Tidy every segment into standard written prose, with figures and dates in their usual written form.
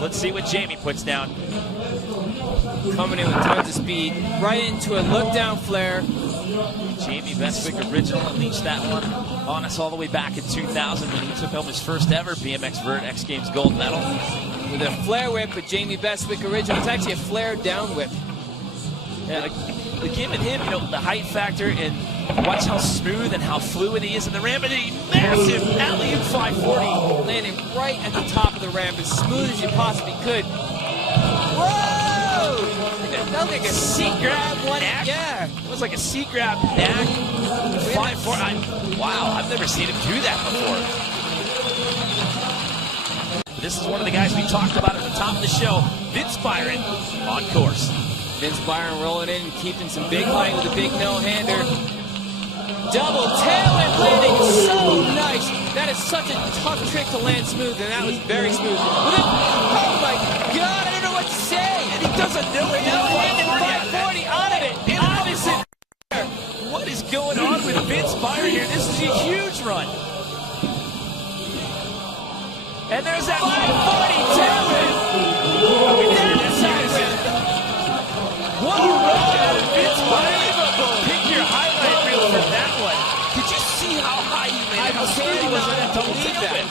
Let's see what Jamie puts down. Coming in with tons of speed, right into a look-down flare. Jamie Bestwick original unleashed that one on us all the way back in 2000 when he took home his first ever BMX Vert X Games gold medal. With a flare whip with Jamie Bestwick original. It's actually a flare down whip. Yeah, the giving him, the height factor, and watch how smooth and how fluid he is in the ramp. And a massive alley-oop 540. Landing right at the top of the ramp as smooth as you possibly could. Whoa! That was like a seat grab one. Yeah. It was like a seat grab knack. 540. Wow, I've never seen him do that before. This is one of the guys we talked about at the top of the show, Vince Byron, on course. Vince Byron rolling in and keeping some big height with a big no-hander. Double tail and landing so nice. That is such a tough trick to land smooth, and that was very smooth. Oh my God, I don't know what to say. And he does a no-handed 540 out of it. Opposite. What is going on with Vince Byron here? This is a huge run. And there's that 540 tailwind. What a run out of Vince Byron. Pick your highlight reel for that one. Did you see how high he landed? How sturdy was that double tailwind?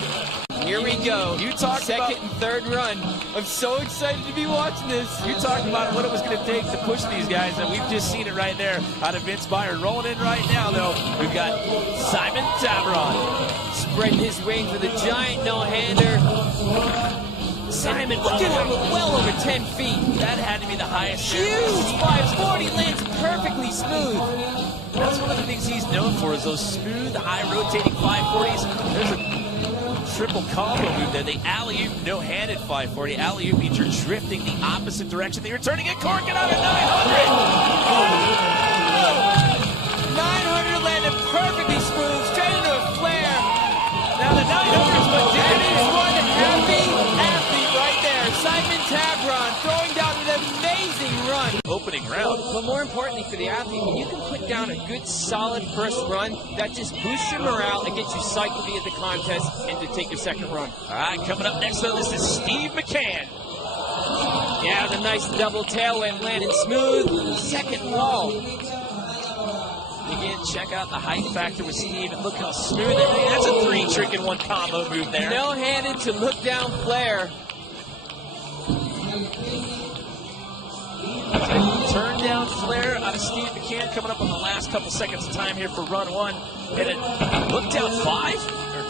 Here we go. You talked second and third run. I'm so excited to be watching this. You talked about what it was going to take to push these guys, and we've just seen it right there out of Vince Byron. Rolling in right now, though, we've got Simon Tabron. Spreading his wings with a giant no-hander. Simon, look at him, well over 10 feet. That had to be the highest. Huge 540, lands perfectly smooth. That's one of the things he's known for, is those smooth, high-rotating 540s. There's a triple combo move there. The alley-oop, no-handed 540. Alley-oop means you're drifting the opposite direction that you're turning and corking out at 900. 900 landed perfectly smooth, straight into a flare. Now the 900 is what did it. One happy athlete right there. Simon Tabron throwing down an amazing run. Opening round. But more importantly for the athlete, when you can put down a good solid first run, that just boosts your morale and gets you psyched to be at the contest and to take your second run. All right, coming up next though, this is Steve McCann. Yeah, the nice double tailwind landing smooth. Second wall. Again, check out the height factor with Steve, and look how smooth it is. That's a 3-trick-in-1 combo move there. No-handed to look down flare. Turn down flare out of Steve McCann, coming up on the last couple seconds of time here for run one. And it looked down 5?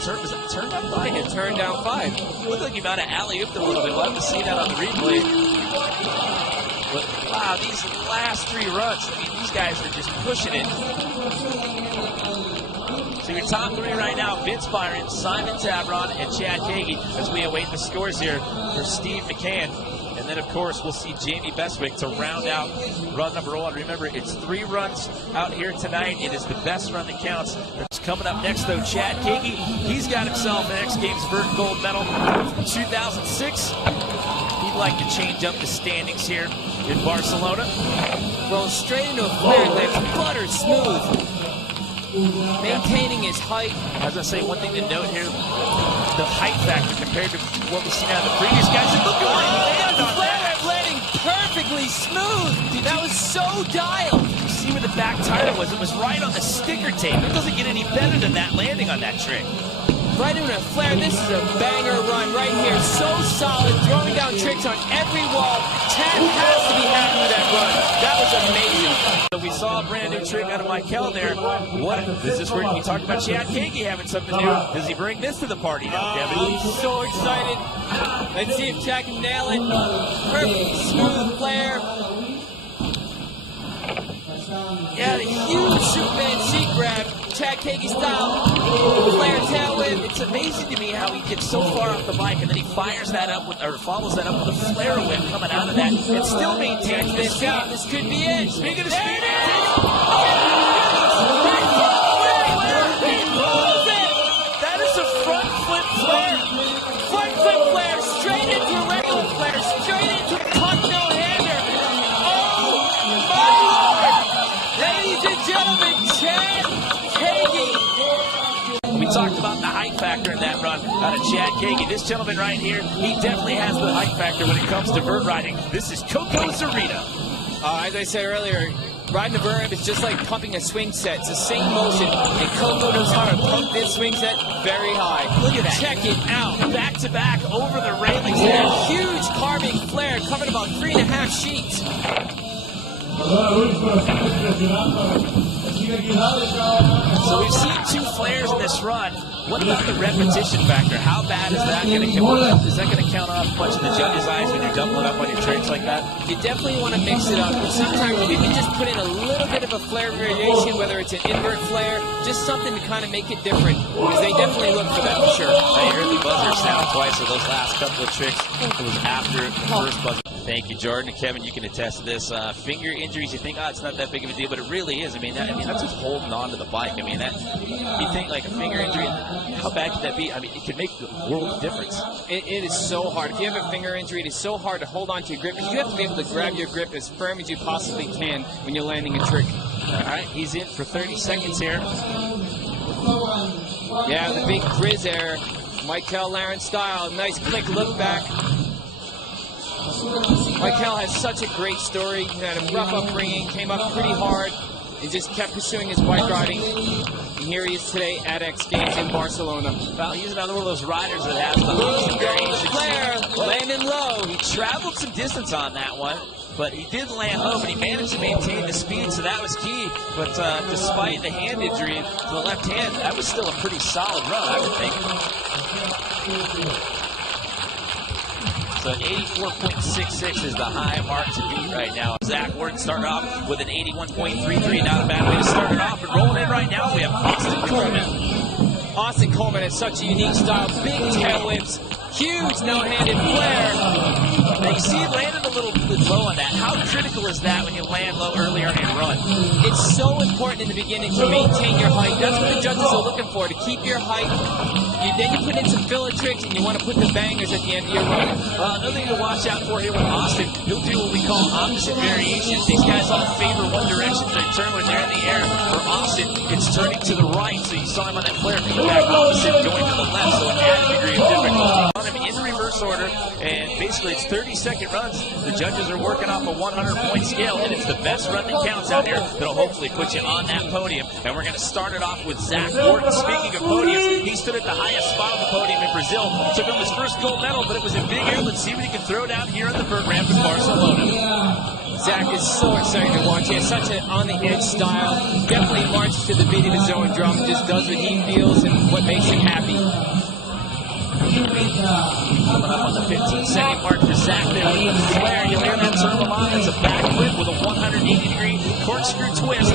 Or was it turn down 5? It turned down 5. Looked like he might have alley-ooped a little bit. We'll have to see that on the replay. But wow, these last 3 runs, I mean, these guys are just pushing it. So your top 3 right now, Vince Byron, Simon Tabron, and Chad Kagi, as we await the scores here for Steve McCann. And then, of course, we'll see Jamie Bestwick to round out run number 1. Remember, it's 3 runs out here tonight. It is the best run that counts. It's coming up next, though, Chad Kagi. He's got himself an X Games Vert gold medal from 2006. He'd like to change up the standings here in Barcelona. Rolling straight into a flare, lands butter smooth. Maintaining his height. As I say, one thing to note here, the height factor compared to what we've seen out of the previous guys. And look at what he landed on that. Landing perfectly smooth. That was so dialed. You see where the back tire was? It was right on the sticker tape. It doesn't get any better than that landing on that trick. Right into a flare. This is a banger run right here. So solid, throwing down tricks on every wall. Chad has to be happy with that run. That was amazing. So we saw a brand new trick out of Michael there. What is this? Where we talked about Chad Kagi having something new. Does he bring this to the party now, Kevin? I'm so excited. Let's see if Chad can nail it. Perfect, smooth flare. Yeah, the huge Superman seat grab. Chad Kagi style. Flare tailwind. It's amazing to me how he gets so far off the bike and then he fires that up with, or follows that up with a flare whip coming out of that and still maintains this speed. This could be it. Speaking of speed, that is a front flip flare. Front flip flare straight into a regular flare, straight into a puck no-hander. Oh my Lord! Ladies and gentlemen, Chad Kagi. We talked about the height factor in that run. out of Chad Kagan. This gentleman right here, he definitely has the height factor when it comes to vert riding. This is Coco Zarita. As I said earlier, riding a vert ramp is just like pumping a swing set. It's the same motion. And Coco knows how to pump this swing set very high. Look at that. Check it out. Back to back over the railings. And a huge carving flare covered about 3.5 sheets. So we've seen 2 flares in this run. What about the repetition factor? How bad is that going to count? Is that going to count off much of the judges' eyes when you're doubling up on your tricks like that? You definitely want to mix it up. Sometimes if you can just put in a little bit of a flare variation, whether it's an invert flare, just something to kind of make it different. Because they definitely look for that for sure. I heard the buzzer sound twice of those last couple of tricks. It was after the first buzzer. Thank you, Jordan. And Kevin, you can attest to this. Finger injuries, you think, it's not that big of a deal, but it really is. I mean, that's just holding on to the bike. I mean, you think like a finger injury, how bad could that be? I mean, it could make a world of difference. It is so hard. If you have a finger injury, it is so hard to hold on to your grip because you have to be able to grab your grip as firm as you possibly can when you're landing a trick. All right, he's in for 30 seconds here. Yeah, the big Grizz error. Michael Laren style. Nice quick look back. Michael has such a great story. He had a rough upbringing, came up pretty hard, and just kept pursuing his bike riding. And here he is today at X Games in Barcelona. Well, he's another one of those riders that has the hooks and variations. Flare, landing low. He traveled some distance on that one, but he did land low, but he managed to maintain the speed, so that was key. But despite the hand injury to the left hand, that was still a pretty solid run, I would think. So 84.66 is the high mark to beat right now. Zach Ward started off with an 81.33. Not a bad way to start it off. And rolling in right now, we have Austin Coleman. Austin Coleman has such a unique style. Big tail whips, huge no-handed flare. Now you see it landed a little bit low on that. How critical is that when you land low earlier in run? It's so important in the beginning to maintain your height. That's what the judges are looking for, to keep your height. Then you put in some filler tricks, and you want to put the bangers at the end of your run. Another thing to watch out for here with Austin, he'll do what we call opposite variations. These guys all favor one direction to turn when they're in the air. For Austin, it's turning to the right, so you saw him on that flare coming back opposite, going to the left, so an added degree of difficulty. On him in reverse order, and basically it's 30-second runs. The judges are working off a 100-point scale, and it's the best run that counts out here that'll hopefully put you on that podium. And we're going to start it off with Zach Wharton. Speaking of podiums, he stood at the highest spot on the podium in Brazil. Took home his first gold medal, but it was in big air. Let's see what he can throw down here on the vert ramp in Barcelona. Zach is so exciting to watch. He has such an on-the-edge style. Definitely marches to the beat of his own drum. Just does what he feels and what makes him happy. Coming up on the 15-second mark for Zach there with the flare. You'll hear that turtle on. That's a backflip with a 180-degree corkscrew twist.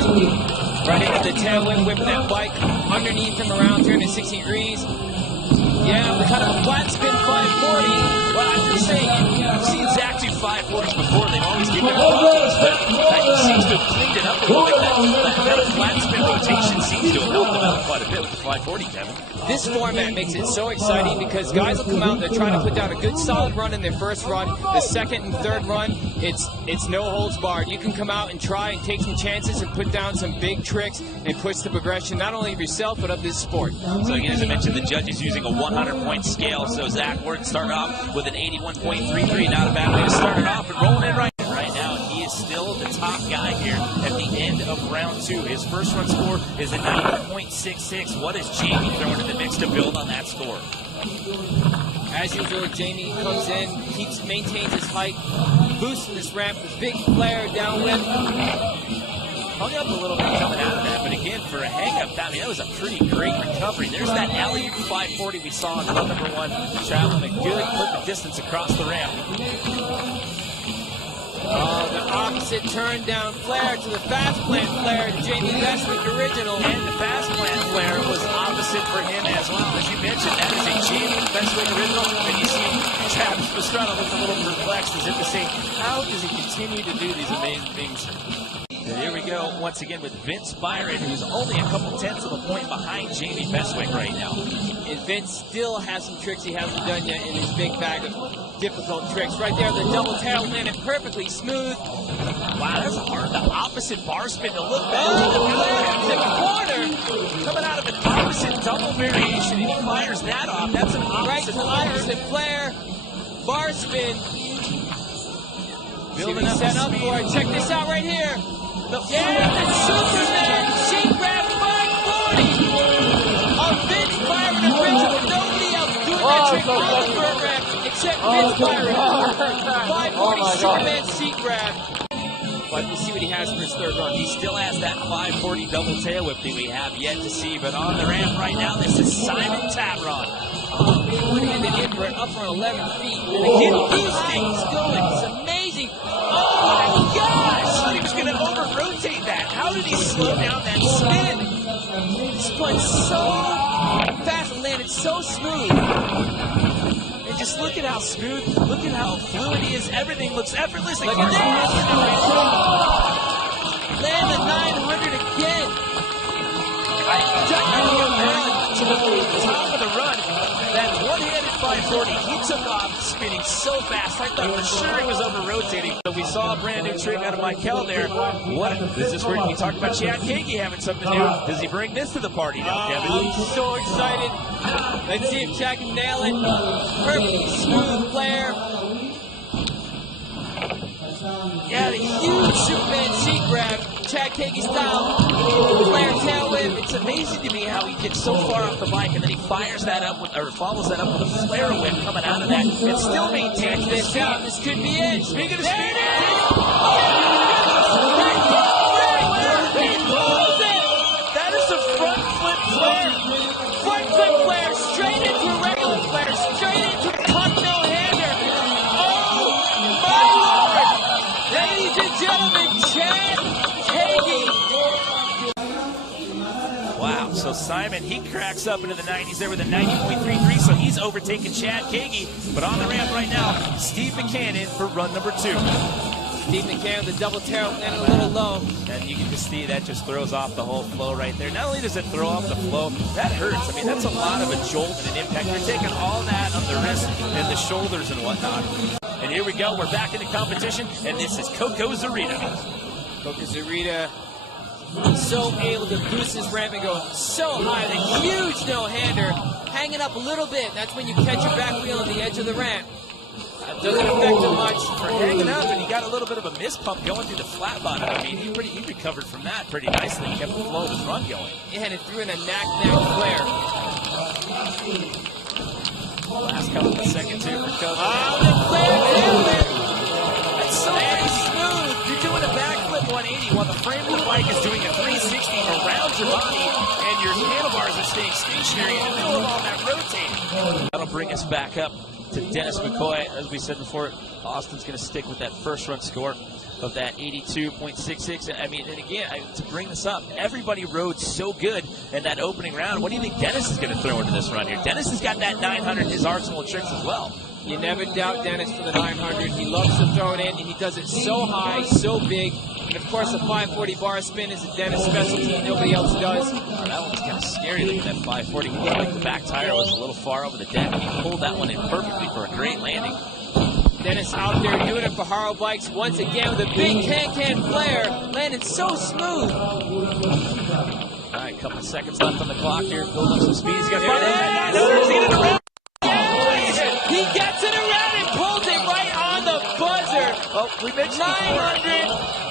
Right into the tailwind, whipping that bike underneath him around 360 degrees. Yeah, we're kind of a flat spin 540. Well, I have to say, you've seen Zach do 540s before. They've always given him problems, but he seems to have cleaned it up a little bit. That flat spin rotation seems to have helped him out quite a bit with the 540, Kevin. This format makes it so exciting because guys will come out and they're trying to put down a good solid run in their first run. The second and third run, it's no holds barred. You can come out and try and take some chances and put down some big tricks and push the progression not only of yourself but of this sport. So again, as I mentioned, the judge is using a 100-point scale. So Zach Wharton started off with an 81.33. Not a bad way to start it off, and rolling in right now. He is still the top guy here at the end of round 2. His first run score is a 90.66. What is Jamie throwing in the mix to build on that score? As usual, Jamie comes in, maintains his height, boosting this ramp with big flare downwind. Hung up a little bit coming out of that, but again, for a hang-up, I mean, that was a pretty great recovery. There's that alley-oop 540 we saw in run number 1, traveling a good perfect distance across the ramp. Oh, the opposite turn down flare to the fast plant flare, Jamie Bestwick original. And the fast plant flare was opposite for him as well. As you mentioned, that is a Jamie Bestwick original. And you see Travis Pastrana looks a little perplexed as if to say, how does he continue to do these amazing things? And here we go once again with Vince Byron, who's only a couple tenths of a point behind Jamie Bestwick right now. And Vince still has some tricks he hasn't done yet in his big bag of difficult tricks. Right there, the double tail landed perfectly smooth. Wow, that's hard. The opposite bar spin to look back. Oh, to the corner. Coming out of an opposite double variation, and he fires that off. That's an Right opposite to opposite flare. Bar spin. Building up set the up speed. for it. Check this out right here. The Superman seat grab 540. A Vince Byron original. Nobody else doing that trick on the Vert ramp except Vince Byron. 540 Superman seat grab. But we'll see what he has for his third run. He still has that 540 double tail whip that we have yet to see. But on the ramp right now, this is Simon Tabron. One-handed invert up on 11 feet. And again, these things going. It's amazing. Oh my gosh! I thought he was going to over-rotate that. How did he slow down that spin? He spun so fast and landed so smooth. And just look at how smooth, look at how fluid he is. Everything looks effortless. Look at this! Land the 900 again. To the top of the run, that one-handed 540, he took off spinning so fast. I thought for sure he was over-rotating. So we saw a brand new trick out of Michael there. What is this? Where we talked about Chad Kagi having something new. Does he bring this to the party now, Kevin? I'm so excited. Let's see if Chad can nail it. Perfectly smooth flare. Yeah, the huge Superman seat grab. Chad Kagi style. Flare tail whip. It's amazing to me how he gets so far off the bike and then he fires that up with, or follows that up with a flare whip coming out of that and still maintains this speed. This could be it. Speaking of there speed, it is. that is a front flip flare. Front flip flare straight into a regular flare, straight into a tuck no-hander. Oh my Lord! Ladies and gentlemen, Chad Kagi. Wow, so Simon, he cracks up into the 90s there with a 90.33, so he's overtaken Chad Kagi. But on the ramp right now, Steve McCann for run number 2. Steve McCann with the double tail landing a little low. And you can just see that just throws off the whole flow right there. Not only does it throw off the flow, that hurts. I mean, that's a lot of a jolt and an impact. You're taking all that on the wrist and the shoulders and whatnot. And here we go. We're back in the competition, and this is Coco Zarita. Coco Zarita so able to boost his ramp and go so high. The huge no-hander hanging up a little bit. That's when you catch your back wheel on the edge of the ramp. That doesn't affect him much. For hanging up, and he got a little bit of a miss pump going through the flat bottom. I mean, he recovered from that pretty nicely. He kept the flow of his run going. Yeah, and it threw in a knack flare. Last couple of seconds here for Coco. Oh, the flare nailed it. That's so very smooth. You're doing a backflip 180 while the frame of the bike is doing a 360 around your body, and your handlebars are staying stationary in the middle of all that rotating. That'll bring us back up to Dennis McCoy. As we said before, Austin's going to stick with that first run score of that 82.66. I mean, and again, to bring this up, everybody rode so good in that opening round. What do you think Dennis is going to throw into this run here? Dennis has got that 900 in his arsenal of tricks as well. You never doubt Dennis for the 900. He loves to throw it in, and he does it so high, so big. And of course, the 540 bar spin is a Dennis specialty. Nobody else does. Oh, that one's kind of scary looking at that 540. It looked like the back tire was a little far over the deck, and he pulled that one in perfectly for a great landing. Dennis out there doing it for Haro Bikes once again with a big can-can flare, landing so smooth. All right, couple of seconds left on the clock here. Building up some speed. He's got to find Yes! that 900. He's getting around. Yes! He gets it around and pulls it right on the buzzer. Oh, we mentioned 900.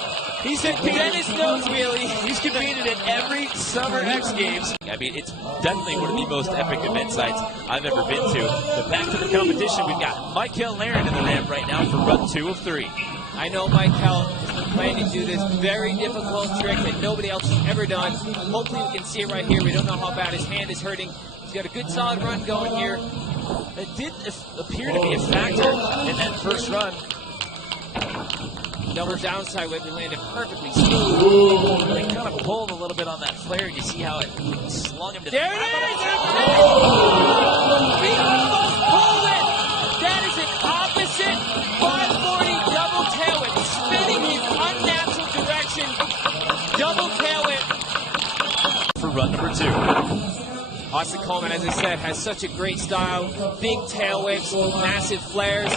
He's competed. Dennis knows wheelie. He's competed at every Summer X Games. I mean, it's definitely one of the most epic event sites I've ever been to. But back to the competition, we've got Michael Laren in the ramp right now for run 2 of 3. I know Michael has been planning to do this very difficult trick that nobody else has ever done. Hopefully we can see it right here. We don't know how bad his hand is hurting. He's got a good solid run going here. It did appear to be a factor in that first run. Double downside whip, he landed perfectly smooth. They kind of pulled a little bit on that flare. You see how it slung him to the There it is! He almost pulled it! That is an opposite 540 double tail whip, spinning his unnatural direction. Double tail whip. For run number 2. Austin Coleman, as I said, has such a great style. Big tail whips, massive flares.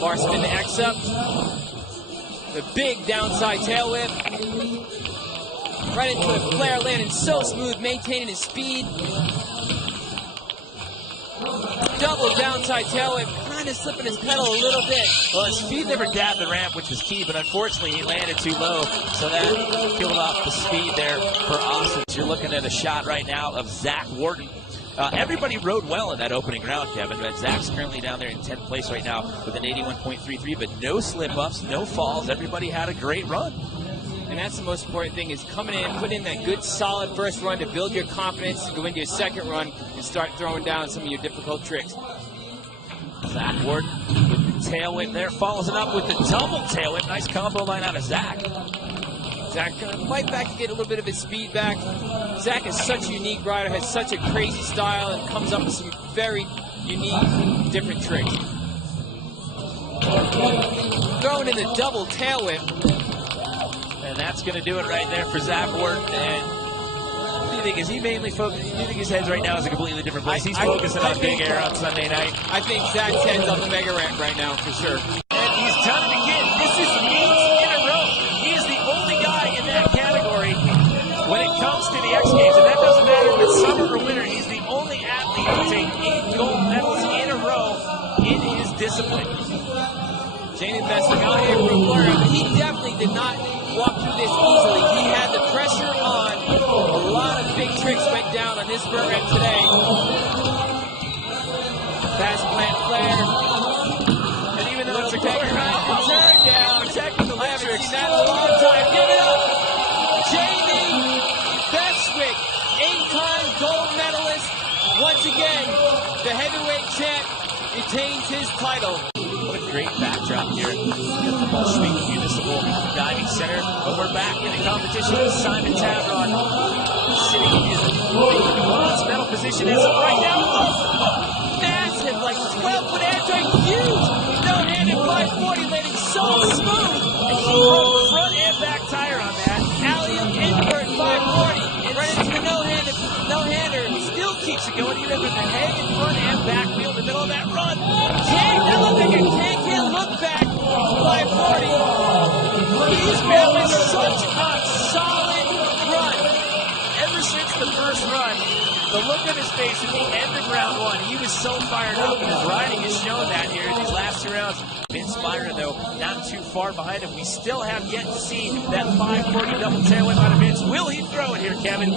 Bar spin the X up. The big downside tail whip. Right into the flare, landing so smooth, maintaining his speed. Double downside tail whip, kind of slipping his pedal a little bit. Well, his speed never dabbed the ramp, which was key, but unfortunately he landed too low, so that killed off the speed there for Austin. So you're looking at a shot right now of Zach Wharton. Everybody rode well in that opening round, Kevin, but Zach's currently down there in 10th place right now with an 81.33, but no slip-ups, no falls. Everybody had a great run. And that's the most important thing, is coming in, putting in that good, solid first run to build your confidence, to go into your second run and start throwing down some of your difficult tricks. Zach Wharton with the tail whip there, follows it up with the double tail whip. Nice combo line out of Zach. Zach going to fight back to get a little bit of his speed back. Zach is such a unique rider, has such a crazy style, and comes up with some very unique, different tricks. Throwing in the double tail whip. And that's going to do it right there for Zach Wharton. And what do you think? Is he mainly focused? Do you think his head right now is a completely different place? He's focusing on Big Air on Sunday night. I think Zach's head's on the mega ramp right now, for sure. And he's done it again. This is 8 in a row. He is the only guy in that category when it comes to the X Games. And that doesn't matter if it's summer or winter. He's the only athlete to take 8 gold medals in a row in his discipline. Jamie Bestwick out here for a blur, but he definitely did not walk through this easily. He had the pressure on. A lot of big tricks went down on this vert ramp today. Fast plant flare. And even though it's a turn down. Protecting the I haven't tricks. seen that in a long time. Give it up. Jamie Bestwick, 8-time gold medalist. Once again, the heavyweight champ retains his title. What a great backdrop here at the Bolshevik Municipal Diving Center. But we're back in the competition with Simon Tavron sitting in the bronze medal position as of right now. Massive, like 12-foot anti, huge. No-handed 540, landing so smooth. And he broke the front and back tire on that. Alley-oop invert 540. Right into the no-hander. Still keeps it going even with the head and front and back wheel in the middle of that run. That looked like a can't look back 540. He's been with such a solid run. Ever since the first run, the look on his face at the end of round one, he was so fired up, and his riding has shown that here in these last 2 rounds. Vince Byron, though, not too far behind him. We still have yet to see that 540 double tail whip out of Vince. Will he throw it here, Kevin?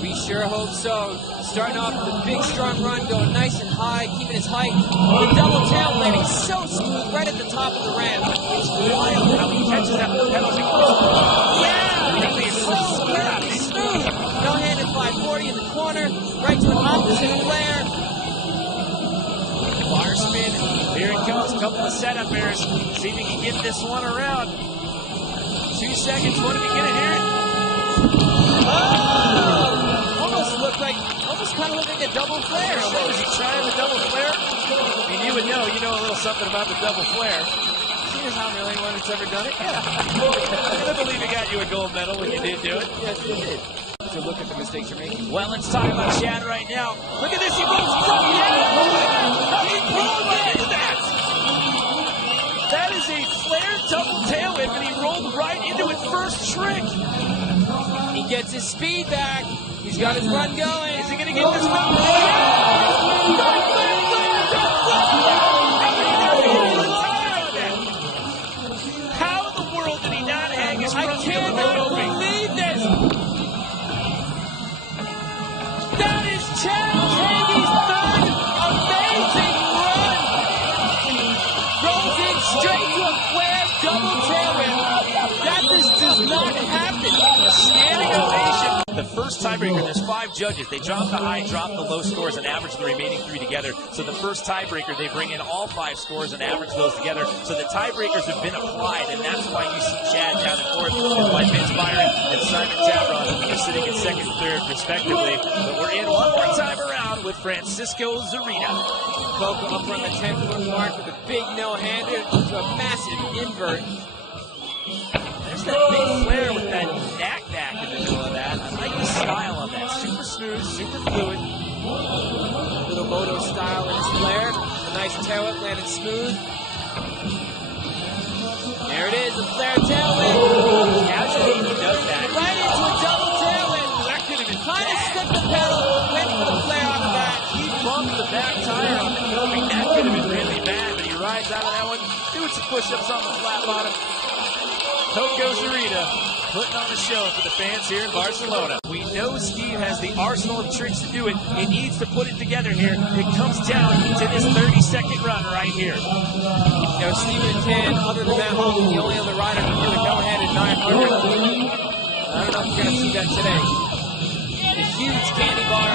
We sure hope so. Starting off with a big, strong run, going nice and high, keeping his height. The double tail landing so smooth right at the top of the ramp. It's wild how he catches that with the pedals. Yeah, it's so incredibly smooth. No-handed 540 in the corner, right to an opposite flare. Bar spin. Here it comes. A couple of setup errors. See if he can get this one around. 2 seconds. What do we get it here? Oh! Almost kind of looked like a double flare. So is he trying the double flare? I mean, you would know. You know a little something about the double flare. See how I'm the only one that's ever done it? Yeah. I believe he got you a gold medal when you did do it. Yes, he did. So look at the mistakes you're making. Well, let's talk about Chad right now. Look at this. He rolls from the end. He rolled into that. That is a flare double tail whip, and he rolled right into it first trick. He gets his speed back. He's got his run going. Is he going to get this one? How in the world did he not hang his front wheel? I cannot believe this. That is Chad Kage's third amazing run. Rolls in straight to a flare double tail whip. That just does not happen. A standing ovation. The first tiebreaker, there's 5 judges. They drop the high, drop the low scores, and average the remaining 3 together. So the first tiebreaker, they bring in all 5 scores and average those together. So the tiebreakers have been applied, and that's why you see Chad down in 4th, and why Vince Byron and Simon Tavron are sitting in 2nd and 3rd, respectively. But we're in one more time around with Francisco Zarina. Coco up on the 10-foot mark with a big no-hander to a massive invert. There's that big flare with that knack in the middle of that. I like the style on that. Super smooth, super fluid. Little moto style in his flare. A nice tail whip, landed smooth. There it is, the flare tail whip. Casually he does that. Right into a double tail whip. That could have been Kind of bad. slipped the pedal, went for the flare out of that. He bumped the back tire on the coping. That could have been really bad, but he rides out of that one, doing some push-ups on the flat bottom. Coco Zarita putting on a show for the fans here in Barcelona. We know Steve has the arsenal of tricks to do it. He needs to put it together here. It comes down to this 30-second run right here. You know, Steve McCann, other than that hump, the only other rider to do a no-handed 900. I don't know if you're going to see that today. A huge candy bar.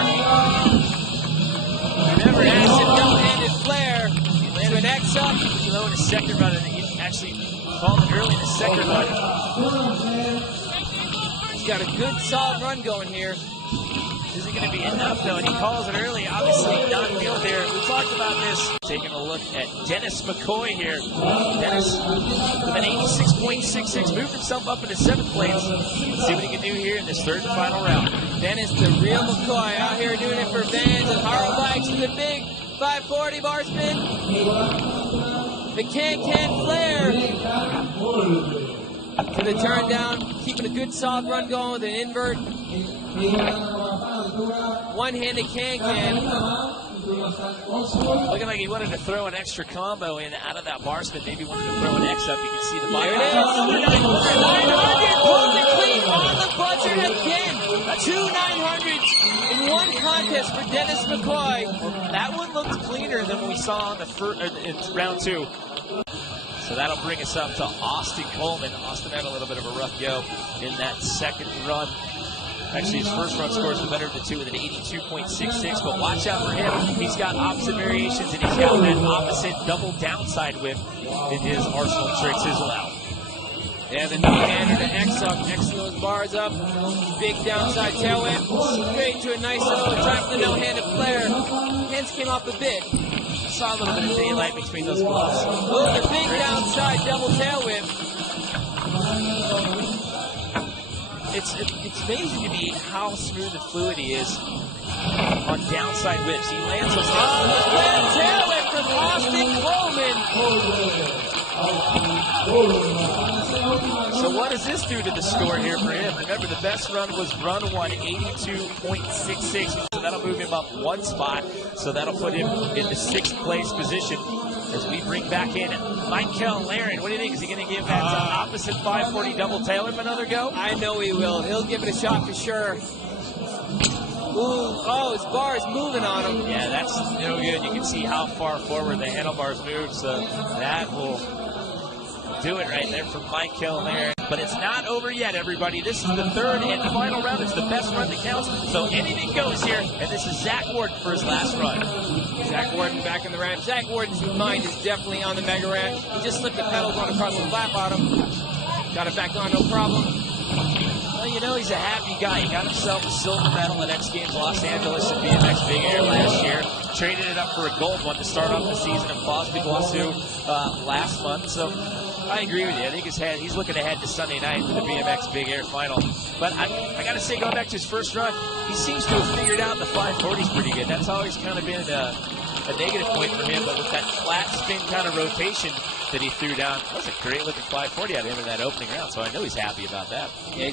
Remember, acid no-handed flare to an X up. Low in the second run, and he actually called it early in the second run. He's got a good, solid run going here. Is it going to be enough, though? And he calls it early. Obviously, not field there. We talked about this. Taking a look at Dennis McCoy here. Dennis with an 86.66. Moved himself up into 7th place. See what he can do here in this third and final round. Dennis, the real McCoy, out here doing it for Vans and Haro bikes with a big 540 bar spin. The can flare. To the turn down, keeping a good solid run going with an invert. One-handed can. Looking like he wanted to throw an extra combo in out of that bar spin. Maybe wanted to throw an X up. You can see the body. There it is. 900 pulled the clean on the buzzer again. 2 900s in one contest for Dennis McCoy. Well, that one looked cleaner than we saw in the in round 2. So that'll bring us up to Austin Coleman. Austin had a little bit of a rough go in that second run. Actually, his first run scores were better than 2 with an 82.66, but watch out for him. He's got opposite variations, and he's got that opposite double downside whip in his arsenal of tricks as well. Yeah, the no-hander to X up, Xing those bars up. Big downside tail whip, straight to a nice little time for the no-handed flare. Hands came off a bit. Saw a little bit of daylight between those gloves. Oh, the big downside double tail whip. It's amazing to me how smooth and fluid he is on downside whips. He lands those Tail whip from Austin Coleman. So what does this do to the score here for him? Remember, the best run was run 1, 82.66. So that'll move him up 1 spot. So that'll put him in the 6th place position as we bring back in Michael Laren. What do you think? Is he going to give that opposite 540 double tail whip another go? I know he will. He'll give it a shot for sure. Ooh, oh, his bar is moving on him. Yeah, that's no good. You can see how far forward the handlebars move, so that will do it right there from Michael Laren. But it's not over yet, everybody. This is the 3rd and final round. It's the best run that counts, so anything goes here. And this is Zach Warden for his last run. Zach Warden back in the ramp. Zach Warden's mind is definitely on the mega ramp. He just slipped the pedal going across the flat bottom. Got it back on, no problem. Well, you know, he's a happy guy. He got himself a silver medal at X Games Los Angeles and BMX Big Air last year. Traded it up for a gold one to start off the season in Foz do Iguaçu last month. So I agree with you. I think he's looking ahead to Sunday night for the BMX Big Air final. But I got to say, going back to his first run, he seems to have figured out the 540 is pretty good. That's always kind of been a negative point for him. But with that flat spin kind of rotation that he threw down, that was a great looking 540 out of him in that opening round. So I know he's happy about that. Yeah,